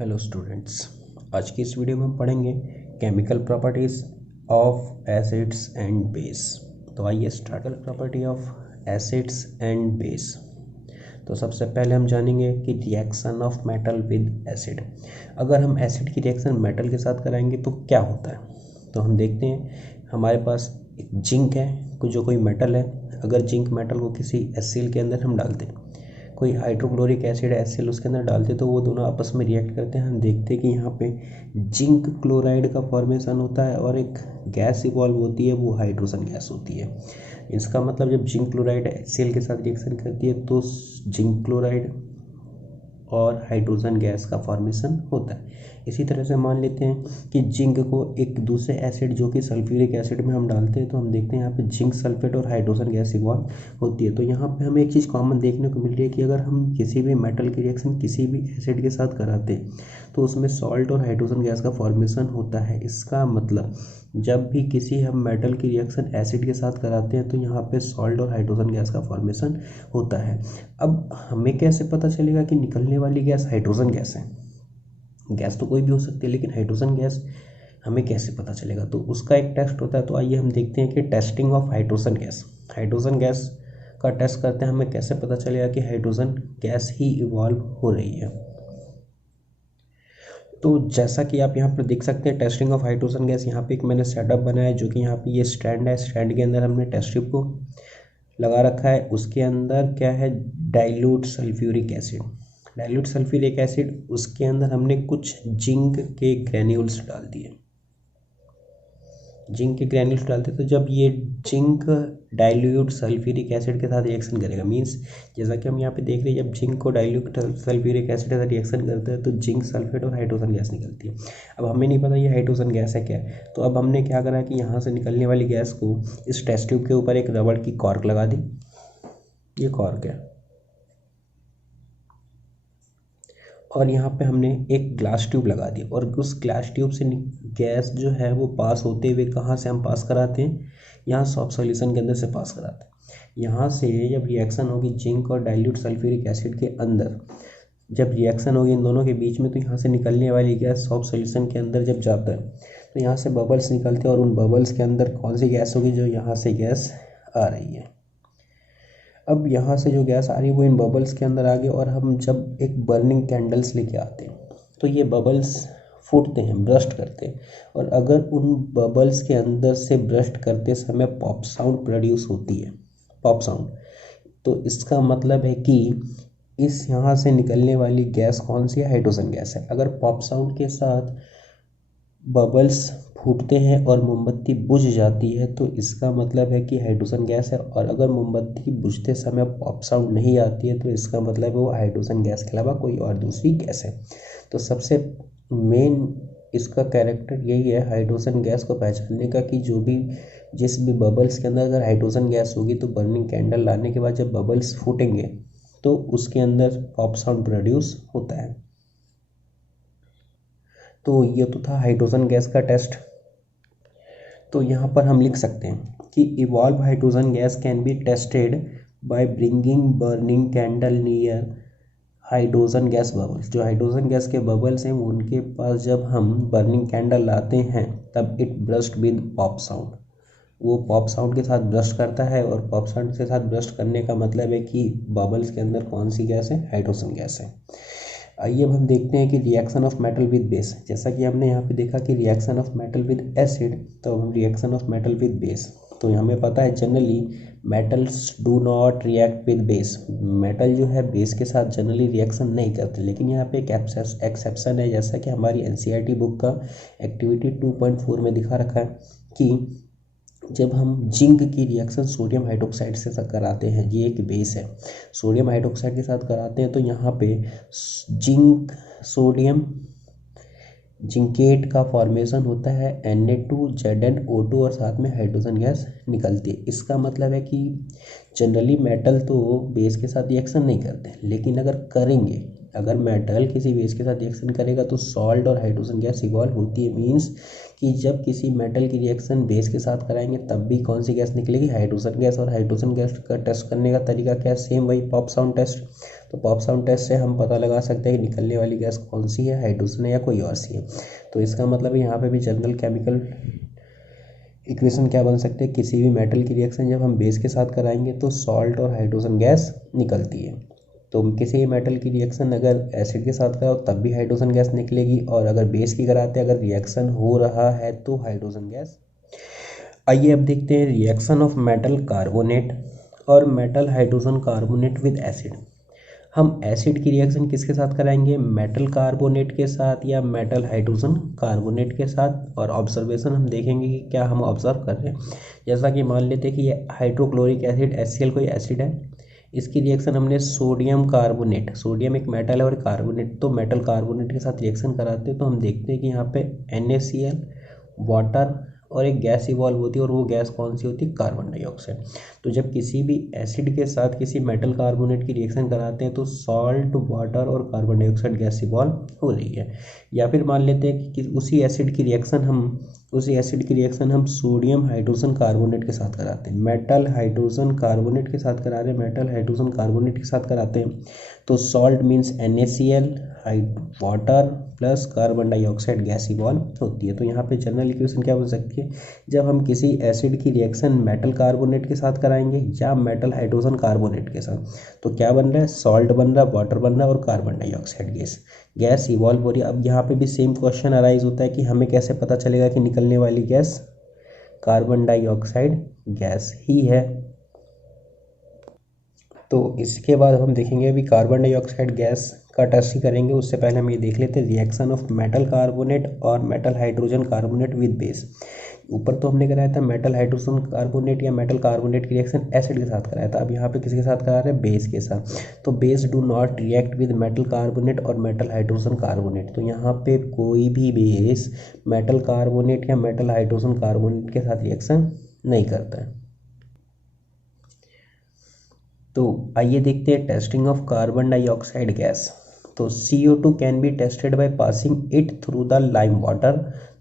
Hello students. आज की इस वीडियो में हम पढ़ेंगे chemical properties of acids and base. तो आइए start. Property of acids and base. तो सबसे पहले हम जानेंगे कि reaction of metal with acid. अगर हम एसिड की रिएक्शन मेटल के साथ कराएंगे तो क्या होता है। तो हम देखते हैं हमारे पास एक जिंक है, जो कोई मेटल है। अगर जिंक मेटल को किसी एसिड के अंदर हम डालते हैं, कोई हाइड्रोक्लोरिक एसिड एसिल उसके अंदर डालते तो वो दोनों आपस में रिएक्ट करते हैं। हम देखते हैं कि यहाँ पे जिंक क्लोराइड का फॉर्मेशन होता है और एक गैस इवॉल्व होती है, वो हाइड्रोजन गैस होती है। इसका मतलब जब जिंक क्लोराइड एसिल के साथ रिएक्शन करती है तो जिंक क्लोराइड और हाइड्रोजन गैस का फॉर्मेशन होता है। इसी तरह से मान लेते हैं कि जिंक को एक दूसरे एसिड जो कि सल्फ्यूरिक एसिड में हम डालते हैं तो हम देखते हैं यहाँ पे जिंक सल्फेट और हाइड्रोजन गैस इवॉल्व होती है। तो यहाँ पे हमें एक चीज़ कॉमन देखने को मिल रही है कि अगर हम किसी भी मेटल की रिएक्शन किसी भी एसिड के साथ कराते हैं तो उसमें सॉल्ट और हाइड्रोजन गैस का फॉर्मेशन होता है। इसका मतलब जब भी किसी हम मेटल की रिएक्शन एसिड के साथ कराते हैं तो यहाँ पे सॉल्ट और हाइड्रोजन गैस का फॉर्मेशन होता है। अब हमें कैसे पता चलेगा कि निकलने वाली गैस हाइड्रोजन गैस है। गैस तो कोई भी हो सकती है, लेकिन हाइड्रोजन गैस हमें कैसे पता चलेगा। तो उसका एक टेस्ट होता है। तो आइए हम देखते हैं कि testing of hydrogen gas. Hydrogen gas का टेस्ट करते हैं, हमें कैसे पता चलेगा कि हाइड्रोजन गैस ही इवॉल्व हो रही है। तो जैसा कि आप यहाँ पर देख सकते हैं टेस्टिंग ऑफ हाइड्रोजन गैस, यहाँ पे एक मैंने सेटअप बनाया है जो कि यहाँ पे ये स्टैंड है। स्टैंड के अंदर हमने टेस्ट ट्यूब को लगा रखा है। उसके अंदर क्या है, dilute sulphuric acid. Dilute sulphuric acid, उसके अंदर हमने कुछ जिंक के ग्रैन्यूल्स डाल दिए। जिंक के ग्रैन्यूल्स डालते तो जब ये जिंक डाइल्यूट सल्फ्यूरिक एसिड के साथ रिएक्शन करेगा, मींस जैसा कि हम यहाँ पे देख रहे हैं जब जिंक को डाइल्यूट सल्फ्यूरिक एसिड के साथ रिएक्शन करता है तो जिंक सल्फेट और हाइड्रोजन गैस निकलती है। अब हमें नहीं पता ये हाइड्रोजन गैस है क्या। तो अब हमने क्या करा कि यहाँ से निकलने वाली गैस को इस टेस्ट ट्यूब के ऊपर एक रबड़ की कॉर्क लगा दी। ये कॉर्क है और यहाँ पे हमने एक ग्लास ट्यूब लगा दी और उस ग्लास ट्यूब से गैस जो है वो पास होते हुए कहाँ से हम पास कराते हैं, यहाँ सॉफ्ट सॉल्यूशन के अंदर से पास कराते हैं। यहाँ से जब रिएक्शन होगी जिंक और डाइल्यूट सल्फ्यूरिक एसिड के अंदर, जब रिएक्शन होगी इन दोनों के बीच में, तो यहाँ से निकलने वाली गैस सॉफ्ट सॉल्यूशन के अंदर जब जाता है तो यहाँ से बबल्स निकलते हैं और उन बबल्स के अंदर कौन सी गैस होगी, जो यहाँ से गैस आ रही है। अब यहाँ से जो गैस आ रही है वो इन बबल्स के अंदर आ गई और हम जब एक बर्निंग कैंडल्स लेके आते हैं तो ये बबल्स फूटते हैं, ब्रस्ट करते हैं। और अगर उन बबल्स के अंदर से ब्रस्ट करते समय पॉप साउंड प्रोड्यूस होती है, पॉप साउंड, तो इसका मतलब है कि इस यहाँ से निकलने वाली गैस कौन सी है, हाइड्रोजन गैस है। अगर पॉप साउंड के साथ बबल्स फूटते हैं और मोमबत्ती बुझ जाती है तो इसका मतलब है कि हाइड्रोजन गैस है। और अगर मोमबत्ती बुझते समय पॉप साउंड नहीं आती है तो इसका मतलब है वो हाइड्रोजन गैस के अलावा कोई और दूसरी गैस है। तो सबसे मेन इसका कैरेक्टर यही है हाइड्रोजन गैस को पहचानने का, कि जिस भी बबल्स के अंदर अगर हाइड्रोजन गैस होगी तो बर्निंग कैंडल लाने के बाद जब बबल्स फूटेंगे तो उसके अंदर पॉप साउंड प्रोड्यूस होता है। तो ये तो था हाइड्रोजन गैस का टेस्ट। तो यहाँ पर हम लिख सकते हैं कि evolve hydrogen gas can be tested by bringing burning candle near hydrogen gas bubbles. जो हाइड्रोजन गैस के बबल्स हैं उनके पास जब हम बर्निंग कैंडल लाते हैं तब it burst with pop sound, वो पॉप साउंड के साथ ब्रस्ट करता है। और पॉप साउंड के साथ ब्रस्ट करने का मतलब है कि बबल्स के अंदर कौन सी गैस है, हाइड्रोजन गैस है। आइए अब हम देखते हैं कि reaction of metal with base. जैसा कि हमने यहाँ पे देखा कि reaction of metal with acid, तो हम reaction of metal with base. तो हमें पता है generally metals do not react with base. Metal जो है बेस के साथ जनरली रिएक्शन नहीं करते, लेकिन यहाँ पे एक एक्सेप्शन है। जैसा कि हमारी एनसीईआरटी बुक का एक्टिविटी 2.4 में दिखा रखा है कि जब हम जिंक की रिएक्शन सोडियम हाइड्रोक्साइड से कराते हैं, ये एक बेस है, सोडियम हाइड्रोक्साइड के साथ कराते हैं तो यहाँ पे जिंक सोडियम जिंकेट का फॉर्मेशन होता है Na2ZnO2 और साथ में हाइड्रोजन गैस निकलती है। इसका मतलब है कि जनरली मेटल तो बेस के साथ रिएक्शन नहीं करते, लेकिन अगर करेंगे, अगर मेटल किसी बेस के साथ रिएक्शन करेगा तो सॉल्ट और हाइड्रोजन गैस इवॉल्व होती है। मींस कि जब किसी मेटल की रिएक्शन बेस के साथ कराएंगे तब भी कौन सी गैस निकलेगी, हाइड्रोजन गैस। और हाइड्रोजन गैस का टेस्ट करने का तरीका क्या है, सेम वही पॉप साउंड टेस्ट। तो पॉप साउंड टेस्ट से हम पता लगा सकते हैं कि निकलने वाली गैस कौन सी है, हाइड्रोजन है या कोई और सी है। तो इसका मतलब यहाँ पे भी जनरल केमिकल इक्वेशन क्या बन सकते हैं, किसी भी मेटल की रिएक्शन जब हम बेस के साथ कराएंगे तो सॉल्ट और हाइड्रोजन गैस निकलती है। तो किसी भी मेटल की रिएक्शन अगर एसिड के साथ कराओ तब भी हाइड्रोजन गैस निकलेगी, और अगर बेस की कराते अगर रिएक्शन हो रहा है तो हाइड्रोजन गैस। आइए अब देखते हैं रिएक्शन ऑफ मेटल कार्बोनेट और metal hydrogen carbonate with acid. हम एसिड की रिएक्शन किसके साथ कराएंगे, मेटल कार्बोनेट के साथ या मेटल हाइड्रोजन कार्बोनेट के साथ। और ऑब्जर्वेशन हम देखेंगे कि क्या हम ऑब्जर्व कर रहे हैं। जैसा कि मान लेते हैं कि ये हाइड्रोक्लोरिक एसिड HCl कोई एसिड है, इसकी रिएक्शन हमने सोडियम कार्बोनेट, सोडियम एक मेटल है और कार्बोनेट, तो मेटल कार्बोनेट के साथ रिएक्शन कराते हैं तो हम देखते हैं कि यहाँ पे NaCl, वाटर और एक गैस इवॉल्व होती है, और वो गैस कौन सी होती है, कार्बन डाइऑक्साइड। तो जब किसी भी एसिड के साथ किसी मेटल कार्बोनेट की रिएक्शन कराते हैं तो सॉल्ट, वाटर और कार्बन डाइऑक्साइड गैस इवॉल्व हो रही है। या फिर मान लेते हैं कि उसी एसिड की रिएक्शन हम सोडियम हाइड्रोजन कार्बोनेट के साथ कराते हैं, मेटल हाइड्रोजन कार्बोनेट के साथ करा रहे हैं, मेटल हाइड्रोजन कार्बोनेट के साथ कराते हैं तो salt means NaCl, water plus carbon dioxide gas evolve होती है। तो यहाँ पे जनरल इक्वेशन क्या बन सकती है, जब हम किसी एसिड की रिएक्शन मेटल कार्बोनेट के साथ कराएंगे या मेटल हाइड्रोजन कार्बोनेट के साथ तो क्या बन रहा है, सॉल्ट बन रहा है, वाटर बन रहा है और कार्बन डाइऑक्साइड गैस इवॉल्व हो रही है। अब यहाँ पे भी सेम क्वेश्चन अराइज होता है कि हमें कैसे पता चलेगा कि निकलने वाली गैस कार्बन डाइऑक्साइड गैस ही है। तो इसके बाद हम देखेंगे अभी कार्बन डाइऑक्साइड गैस का टेस्ट ही करेंगे। उससे पहले हम ये देख लेते हैं रिएक्शन ऑफ मेटल कार्बोनेट और metal hydrogen carbonate with base. ऊपर तो हमने कराया था मेटल हाइड्रोजन कार्बोनेट या मेटल कार्बोनेट की रिएक्शन एसिड के साथ कराया था, अब यहाँ पे किसके साथ करा रहे हैं, बेस के साथ। तो base do not react with metal carbonate और मेटल हाइड्रोजन कार्बोनेट, तो यहाँ पे कोई भी बेस मेटल कार्बोनेट या मेटल हाइड्रोजन कार्बोनेट के साथ रिएक्शन नहीं करता है। तो आइए देखते हैं testing of carbon dioxide gas. तो CO2 can be tested by passing it through the lime water,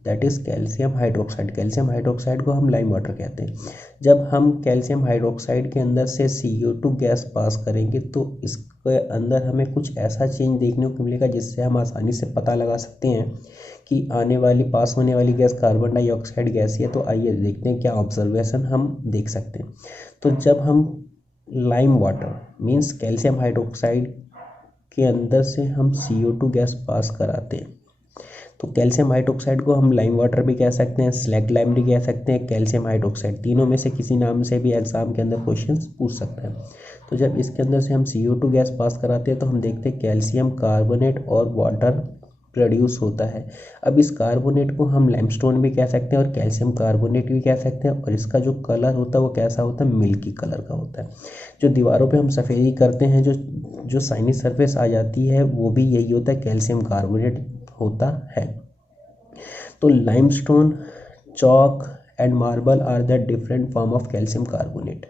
that is calcium hydroxide. Calcium hydroxide को हम लाइम वाटर कहते हैं। जब हम कैल्शियम हाइड्रोक्साइड के अंदर से CO2 गैस पास करेंगे तो इसके अंदर हमें कुछ ऐसा चेंज देखने को मिलेगा जिससे हम आसानी से पता लगा सकते हैं कि पास होने वाली गैस कार्बन डाइऑक्साइड गैस है। तो आइए देखते हैं क्या ऑब्जर्वेशन हम देख सकते हैं। तो जब हम lime water means calcium hydroxide के अंदर से हम CO2 गैस पास कराते हैं तो कैल्शियम हाइड्रोक्साइड को हम लाइम वाटर भी कह सकते हैं, स्लैग लाइम भी कह सकते हैं, कैल्शियम हाइड्रोक्साइड, तीनों में से किसी नाम से भी एग्जाम के अंदर क्वेश्चंस पूछ सकते हैं। तो जब इसके अंदर से हम CO2 गैस पास कराते हैं तो हम देखते हैं कैल्शियम कार्बोनेट और वाटर प्रोड्यूस होता है। अब इस कार्बोनेट को हम लाइमस्टोन भी कह सकते हैं और कैल्शियम कार्बोनेट भी कह सकते हैं, और इसका जो कलर होता है वो कैसा होता है, मिल्की कलर का होता है। जो दीवारों पे हम सफ़ेदी करते हैं, जो शाइनी सरफेस आ जाती है वो भी यही होता है, कैल्शियम कार्बोनेट होता है। तो limestone, chalk and marble are the different form of calcium carbonate.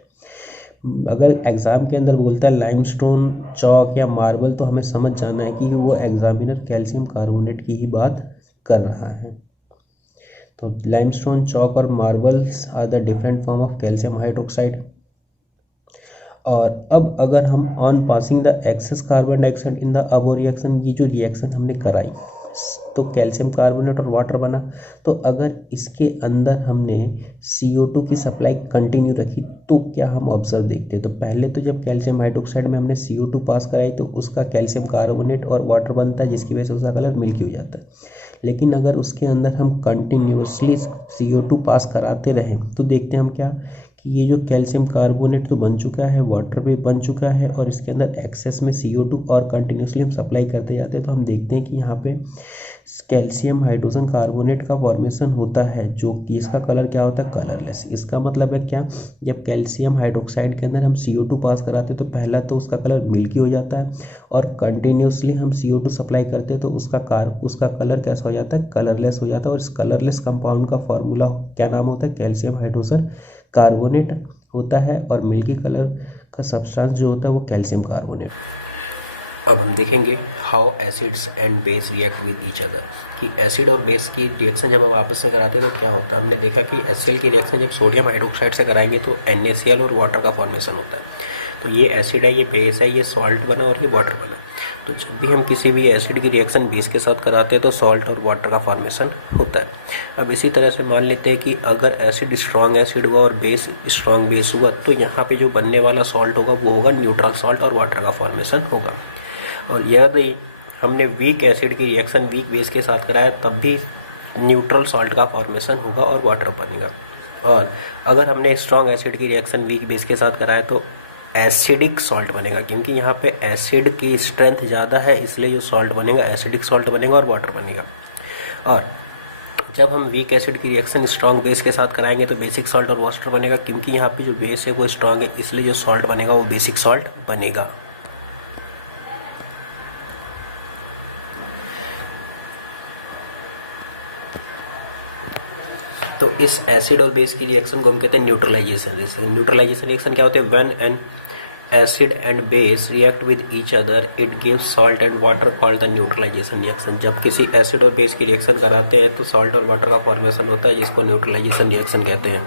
अगर एग्ज़ाम के अंदर बोलता है लाइमस्टोन, चॉक या मार्बल तो हमें समझ जाना है कि वो एग्जामिनर कैल्शियम कार्बोनेट की ही बात कर रहा है। तो लाइमस्टोन, चॉक और marbles are the different form of calcium hydroxide. और अब अगर हम on passing the excess carbon dioxide in the above reaction, ये जो रिएक्शन हमने कराई तो कैल्शियम कार्बोनेट और वाटर बना, तो अगर इसके अंदर हमने CO2 की सप्लाई कंटिन्यू रखी तो क्या हम ऑब्जर्व देखते हैं। तो पहले तो जब कैल्शियम हाइड्रोक्साइड में हमने CO2 पास कराई तो उसका कैल्शियम कार्बोनेट और वाटर बनता है जिसकी वजह से उसका कलर मिल्की हो जाता है। लेकिन अगर उसके अंदर हम कंटिन्यूसली CO2 पास कराते रहें तो देखते हैं हम क्या कि ये जो कैल्शियम कार्बोनेट तो बन चुका है, वाटर भी बन चुका है, और इसके अंदर एक्सेस में CO2 और कंटिन्यूसली हम सप्लाई करते जाते हैं तो हम देखते हैं कि यहाँ पे कैल्शियम हाइड्रोजन कार्बोनेट का फॉर्मेशन होता है जो कि इसका कलर क्या होता है, कलरलेस। इसका मतलब है क्या, जब कैल्शियम हाइड्रोक्साइड के अंदर हम CO2 पास कराते हैं तो पहला तो उसका कलर मिल्की हो जाता है, और कंटिन्यूसली हम CO2 सप्लाई करते हैं तो उसका कलर कैसा हो जाता है, कलरलेस हो जाता है। और इस कलरलेस कंपाउंड का फॉर्मूला क्या नाम होता है, कैल्शियम हाइड्रोजन कार्बोनेट होता है, और मिल्की कलर का सब्सटेंस जो होता है वो कैल्शियम कार्बोनेट। अब हम देखेंगे how acids and base react with each other, कि एसिड और बेस की रिएक्शन जब हम आपस में कराते हैं तो क्या होता है। हमने देखा कि HCl की रिएक्शन जब सोडियम हाइड्रोक्साइड से कराएंगे तो NaCl और वाटर का फॉर्मेशन होता है। तो ये एसिड है, ये बेस है, ये सॉल्ट बना और ये वाटर बना। तो जब भी हम किसी भी एसिड की रिएक्शन बेस के साथ कराते हैं तो सॉल्ट और वाटर का फॉर्मेशन होता है। अब इसी तरह से मान लेते हैं कि अगर एसिड स्ट्रॉन्ग एसिड हुआ और बेस स्ट्रॉन्ग बेस हुआ तो यहाँ पे जो बनने वाला सॉल्ट होगा वो होगा न्यूट्रल सॉल्ट और वाटर का फॉर्मेशन होगा। और यदि हमने वीक एसिड की रिएक्शन वीक बेस के साथ कराया तब भी न्यूट्रल सॉल्ट का फॉर्मेशन होगा और वाटर बनेगा। और अगर हमने स्ट्रॉन्ग एसिड की रिएक्शन वीक बेस के साथ कराया तो एसिडिक सॉल्ट बनेगा, क्योंकि यहाँ पे एसिड की स्ट्रेंथ ज़्यादा है इसलिए जो सॉल्ट बनेगा एसिडिक सॉल्ट बनेगा और वाटर बनेगा। और जब हम वीक एसिड की रिएक्शन स्ट्रॉन्ग बेस के साथ कराएंगे तो बेसिक सॉल्ट और वाटर बनेगा, क्योंकि यहाँ पे जो बेस है वो स्ट्रॉन्ग है इसलिए जो सॉल्ट बनेगा वो बेसिक सॉल्ट बनेगा। तो इस एसिड और बेस की रिएक्शन को हम कहते हैं न्यूट्रलाइजेशन रिएक्शन। न्यूट्रलाइजेशन रिएक्शन क्या होते हैं? When an acid and base react with each other it gives salt and water called the neutralization reaction. जब किसी एसिड और बेस की रिएक्शन कराते हैं तो सॉल्ट और वाटर का फॉर्मेशन होता है जिसको न्यूट्रलाइजेशन रिएक्शन कहते हैं।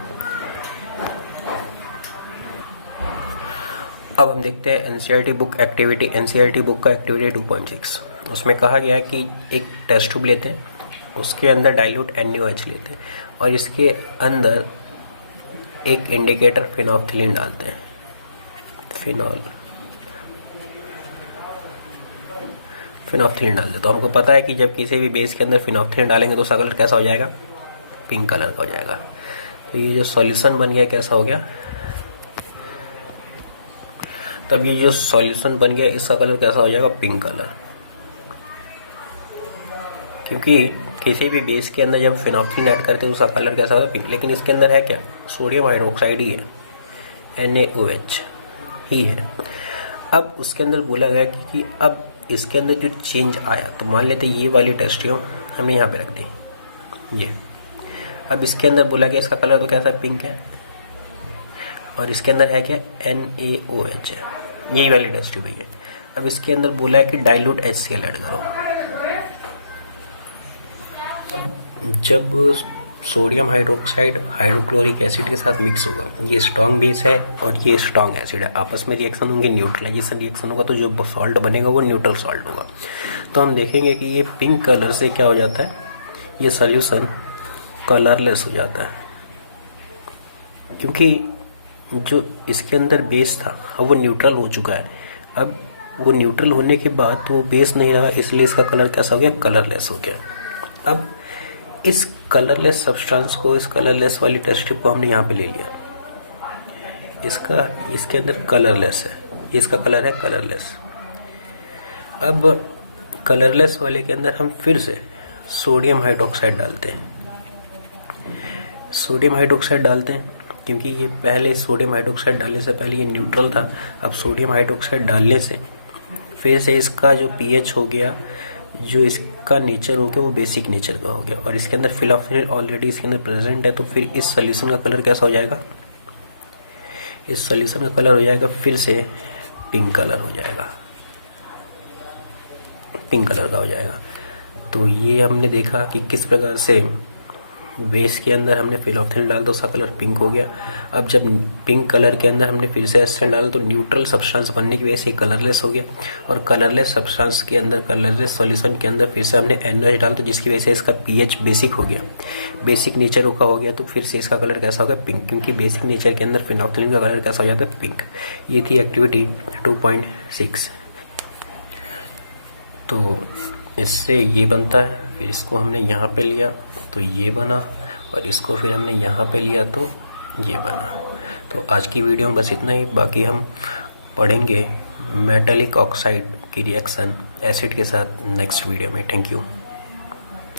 अब हम देखते हैं NCERT book activity. NCERT book का एक्टिविटी 2.6 उसमें कहा गया है कि एक टेस्ट ट्यूब लेते हैं, उसके अंदर डाइल्यूट NaOH लेते हैं और इसके अंदर एक इंडिकेटर फिनोल्फ्थीलीन डालते हैं। फिनोल्फ्थीलीन डालते हैं। तो हमको पता है कि जब किसी भी बेस के अंदर फिनोल्फ्थीलीन डालेंगे तो उसका कलर कैसा हो जाएगा? पिंक कलर का हो जाएगा। तो ये जो सॉल्यूशन बन गया कैसा हो गया? तब ये जो सॉल्यूशन बन गया इसका कलर कैसा हो जाएगा? Pink colour. क्योंकि किसी भी बेस के अंदर जब फिनोल्फ्थीलीन ऐड करते हैं तो उसका कलर कैसा होता है? पिंक। लेकिन इसके अंदर है क्या? सोडियम हाइड्रोक्साइड ही है, NaOH ही है। अब उसके अंदर बोला गया कि अब इसके अंदर जो चेंज आया, तो मान लेते ये वाली टेस्ट ट्यूब हमने यहाँ पे रख दी ये। अब इसके अंदर बोला गया इसका कलर तो कैसा पिंक है और इसके अंदर है क्या? NaOH है, यही वाली टेस्ट ट्यूब है। अब इसके अंदर बोला है कि डाइल्यूट HCl ऐड करो। जब सोडियम हाइड्रोक्साइड हाइड्रोक्लोरिक एसिड के साथ मिक्स होगा, ये स्ट्रॉन्ग बेस है और ये स्ट्रॉन्ग एसिड है, आपस में रिएक्शन होंगे, न्यूट्रलाइजेशन रिएक्शन होगा, तो जो सॉल्ट बनेगा वो न्यूट्रल सॉल्ट होगा। तो हम देखेंगे कि ये पिंक कलर से क्या हो जाता है? ये सॉल्यूशन कलरलेस हो जाता है, क्योंकि जो इसके अंदर बेस था अब वो न्यूट्रल हो चुका है। अब वो न्यूट्रल होने के बाद तो बेस नहीं रहा, इसलिए इसका कलर कैसा हो गया? कलरलेस हो गया। अब इस कलरलेस सब्सटेंस को, इस कलरलेस वाली टेस्ट ट्यूब को हमने यहाँ पे ले लिया, इसके अंदर कलरलेस है, इसका कलर है कलरलेस। अब कलरलेस वाले के अंदर हम फिर से सोडियम हाइड्रोक्साइड डालते हैं। सोडियम हाइड्रोक्साइड डालते हैं क्योंकि ये पहले सोडियम हाइड्रोक्साइड डालने से पहले ये न्यूट्रल था। अब सोडियम हाइड्रोक्साइड डालने से फिर से इसका जो pH हो गया, जो इसका नेचर हो गया वो बेसिक नेचर का हो गया और इसके अंदर फिनोल्फ्थीलीन ऑलरेडी इसके अंदर प्रेजेंट है। तो फिर इस सॉल्यूशन का कलर कैसा हो जाएगा? इस सॉल्यूशन का कलर हो जाएगा फिर से पिंक कलर हो जाएगा, पिंक कलर का हो जाएगा। तो ये हमने देखा कि किस प्रकार से बेस के अंदर हमने फिनोल्फ्थीलीन डाला तो उसका कलर पिंक हो गया। अब जब पिंक कलर के अंदर हमने फिर से एसिड डाला तो न्यूट्रल सब्सटेंस बनने की वजह से कलरलेस हो गया और कलरलेस सब्सटेंस के अंदर, कलरलेस सॉल्यूशन के अंदर फिर से हमने NaOH डाला तो जिसकी वजह से इसका pH बेसिक हो गया, बेसिक नेचर का हो गया। तो फिर से इसका कलर कैसा हो गया? पिंक, क्योंकि बेसिक नेचर के अंदर फिनोल्फ्थीलीन का कलर कैसा हो जाता है? पिंक। ये थी एक्टिविटी 2.6। तो इससे ये बनता है, फिर इसको हमने यहाँ पे लिया तो ये बना और इसको फिर हमने यहाँ पे लिया तो ये बना। तो आज की वीडियो में बस इतना ही, बाकी हम पढ़ेंगे मेटालिक ऑक्साइड की रिएक्शन एसिड के साथ नेक्स्ट वीडियो में। Thank you.